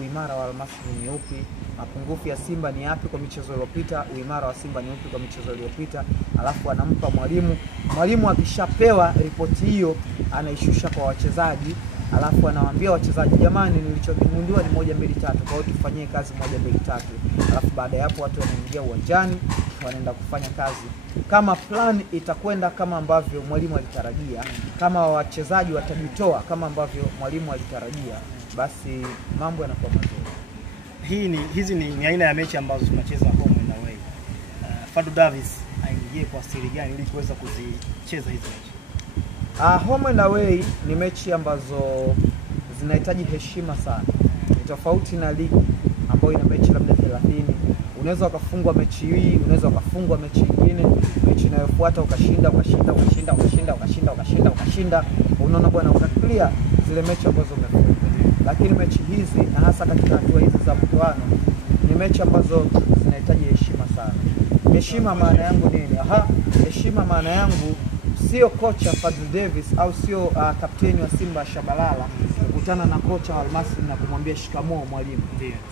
uimara wa Almasry ni upi, mapungufu ya Simba ni yapi kwa michezo iliyopita, uimara wa Simba ni upi kwa michezo iliyopita, alafu anampa mwalimu. Mwalimu akishapewa ripoti hiyo anaishusha kwa wachezaji, alafu anawaambia wachezaji, jamani, nilichogundua ni 1 2 3, kwa hiyo tufanyie kazi 1 2 3. Alafu baada ya hapo watu wanaingia uwanjani, wanaenda kufanya kazi. Kama plan itakwenda kama ambavyo mwalimu alitarajia, kama wachezaji watajitoa kama ambavyo mwalimu alitarajia, basi mambo yanakuwa mazuri. Hizi ni aina ya mechi ambazo tunacheza home and away. Fadlu Davis aingie kwa siri gani ili kuweza kuzicheza hizo mechi? Home and away ni mechi ambazo zinahitaji heshima sana. Ni tofauti na ligi ambayo ina mechi labda 30. Unaweza ukafungwa mechi hii, unaweza ukafungwa mechi nyingine, mechi inayofuata ukashinda. Unaona bwana, ukaclear zile mechi ambazo umefunga. Lakini mechi hizi, na hasa katika hatua hizi za mtoano, ni mechi ambazo zinahitaji heshima sana. Heshima maana yangu nini? Heshima maana yangu sio kocha Fadlu Davis au sio kapteni wa Simba Shabalala kukutana na kocha wa Almasry na kumwambia shikamoo mwalimu.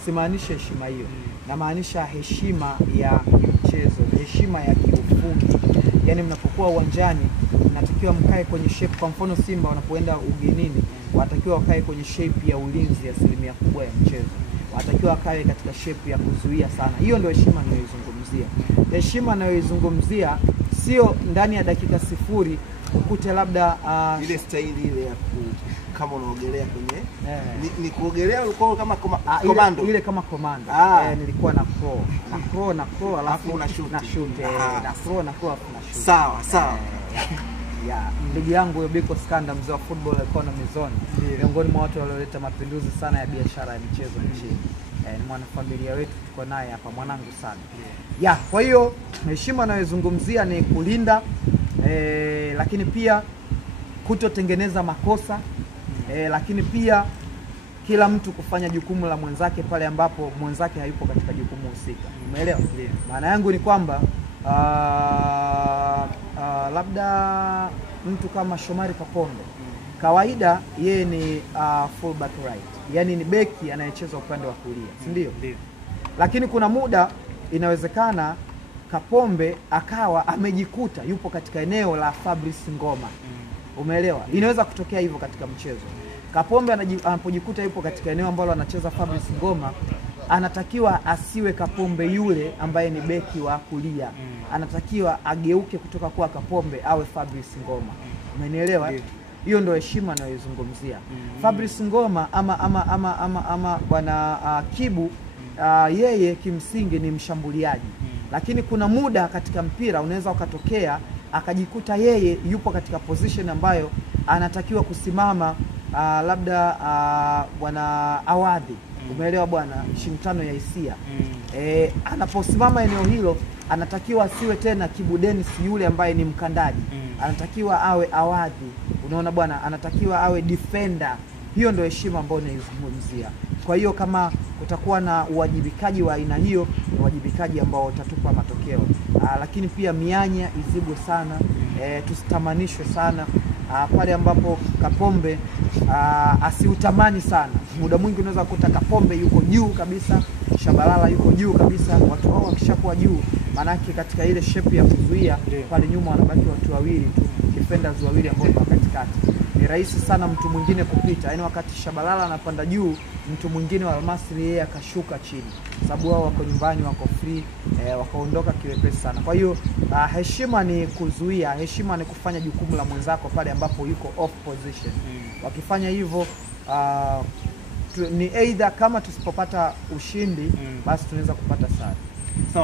Simaanishi heshima hiyo. Na maanisha heshima ya mchezo, heshima ya kiufundi. Yaani mnapokuwa uwanjani mnatakiwa mkae kwenye shape. Kwa mfano Simba wanapoenda ugenini, wanatakiwa wakae kwenye shape ya ulinzi asilimia kubwa ya mchezo. Wanatakiwa wakae katika shape ya kuzuia sana. Hiyo ndio heshima ninayozungumzia. Heshima ninayozungumzia sio ndani ya dakika 0 ukute labda ile style ile ya kama unaogelea kwenye ni kuogelea ulikuwa kama komando ile kama komando. Nilikuwa na crow alafu na shoot na crow alafu na shoot. Sawa. Ndugu yangu Biko Skanda, mzee wa football economy zone, miongoni mwa watu walioleta mapinduzi sana ya biashara ya michezo nchini. Ni mwanafamilia wetu, tuko naye hapa, mwanangu sana. Kwa hiyo heshima ninayozungumzia ni kulinda, lakini pia kutotengeneza makosa, lakini pia kila mtu kufanya jukumu la mwenzake pale ambapo mwenzake hayupo katika jukumu husika. Umeelewa? Maana yangu ni kwamba labda mtu kama Shomari Kapombe, kawaida yeye ni full back right, yani ni beki anayecheza upande wa kulia, si ndio? Lakini kuna muda inawezekana Kapombe akawa amejikuta yupo katika eneo la Fabrice Ngoma. Umeelewa? Inaweza kutokea hivyo katika mchezo. Kapombe anapojikuta yupo katika eneo ambalo anacheza Fabrice Ngoma, anatakiwa asiwe Kapombe yule ambaye ni beki wa kulia. Anatakiwa ageuke kutoka kwa Kapombe awe Fabrice Ngoma. Umenielewa? Hiyo ndio heshima ninayozungumzia. Fabrice Ngoma ama bwana Kibu, yeye kimsingi ni mshambuliaji. Lakini kuna muda katika mpira unaweza ukatokea akajikuta yeye yupo katika position ambayo anatakiwa kusimama, labda bwana Awadhi. Umeelewa bwana, shindano ya hisia. Anaposimama eneo hilo anatakiwa asiwe tena Kibu Dennis yule ambaye ni mkandaji. Anatakiwa awe Awadhi. Unaona bwana, anatakiwa awe defender. Hiyo ndio heshima ambayo naizungumzia. Kwa hiyo kama kutakuwa na uwajibikaji wa aina hiyo, ni uwajibikaji ambao utatupa matokeo. Lakini pia mianya izibwe sana, tusitamanishwe sana. Pale ambapo Kapombe asiutamani sana. Muda mwingi unaweza kukuta Kapombe yuko juu kabisa, Shabalala yuko juu kabisa. Watu hao wakishakuwa juu, maana yake katika ile shape ya kuzuia pale nyuma wanabaki watu wawili tu, defenders wawili ambao ni katikati. Ni rahisi sana mtu mwingine kupita. Yaani wakati Shabalala anapanda juu, mtu mwingine wa Almasry yeye akashuka chini. Sababu wao wako nyumbani, wako free, wakaondoka kiwepesi sana. Kwa hiyo heshima ni kuzuia, heshima ni kufanya jukumu la mwenzako pale ambapo yuko off position. Wakifanya hivyo ni either kama tusipopata ushindi, basi tunaweza kupata sare.